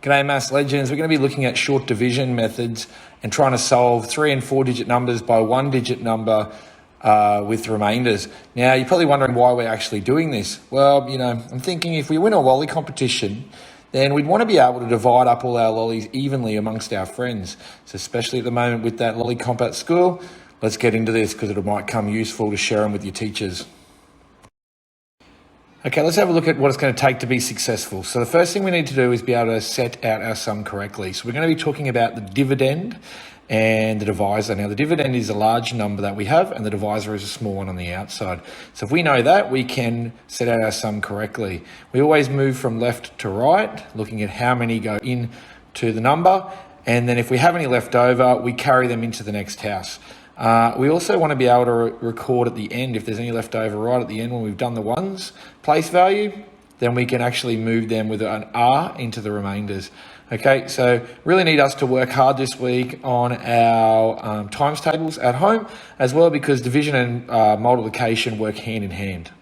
G'day Maths Legends. We're going to be looking at short division methods and trying to solve 3 and 4 digit numbers by 1 digit number with remainders. Now you're probably wondering why we're actually doing this. Well, I'm thinking if we win a lolly competition, then we'd want to be able to divide up all our lollies evenly amongst our friends. So especially at the moment with that lolly comp at school, let's get into this because it might come useful to share them with your teachers. Okay, let's have a look at what it's going to take to be successful. So the first thing we need to do is be able to set out our sum correctly. So we're going to be talking about the dividend and the divisor. Now the dividend is a large number that we have and the divisor is a small one on the outside. So if we know that, we can set out our sum correctly. We always move from left to right, looking at how many go in to the number. And then if we have any left over, we carry them into the next house. We also want to be able to record at the end if there's any left over right at the end when we've done the ones place value, then we can actually move them with an R into the remainders. Okay, so really need us to work hard this week on our times tables at home as well, because division and multiplication work hand in hand.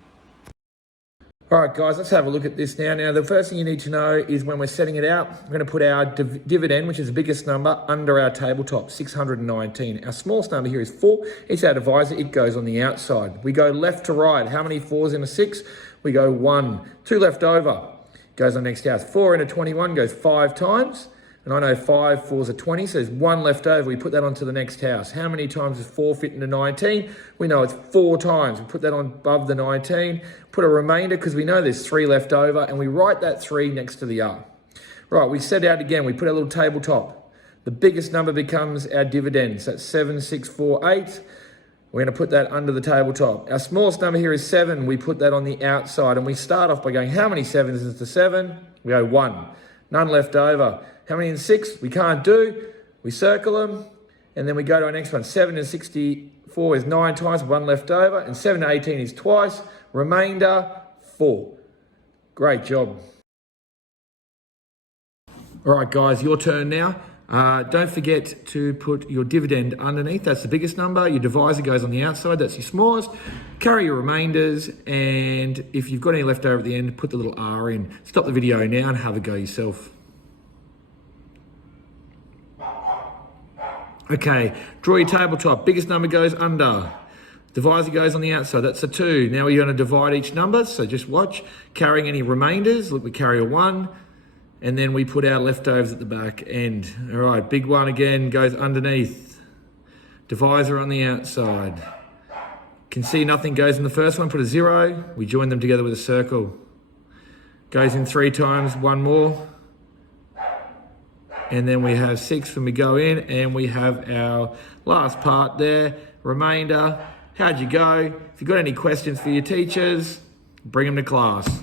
All right, guys, let's have a look at this now. Now, the first thing you need to know is when we're setting it out, we're going to put our dividend, which is the biggest number, under our tabletop, 619. Our smallest number here is 4. It's our divisor. It goes on the outside. We go left to right. How many 4s in a 6? We go 1. 2 left over. Goes on the next house. 4 into 21 goes 5 times. And I know 5 4s are 20, so there's 1 left over. We put that onto the next house. How many times does 4 fit into 19? We know it's 4 times. We put that on above the 19. Put a remainder because we know there's 3 left over, and we write that 3 next to the R. Right, we set out again. We put our little tabletop. The biggest number becomes our dividends. That's 7648. We're going to put that under the tabletop. Our smallest number here is 7. We put that on the outside, and we start off by going, how many 7s is the 7? We go 1. None left over. How many in 6? We can't do. We circle them, and then we go to our next one. 7 and 64 is 9 times, 1 left over, and 7 to 18 is twice. Remainder, 4. Great job. All right, guys, your turn now. Don't forget to put your dividend underneath. That's the biggest number. Your divisor goes on the outside. That's your smallest. Carry your remainders, and if you've got any left over at the end, put the little R in. Stop the video now and have a go yourself. Okay, draw your tabletop. Biggest number goes under. Divisor goes on the outside. That's a 2. Now we're going to divide each number, so just watch. Carrying any remainders. Look, we carry a 1. And then we put our leftovers at the back end. All right, big one again goes underneath. Divisor on the outside. Can see nothing goes in the first one. Put a 0. We join them together with a circle. Goes in 3 times, 1 more. And then we have 6 when we go in, and we have our last part there, remainder. How'd you go? If you've got any questions for your teachers, bring them to class.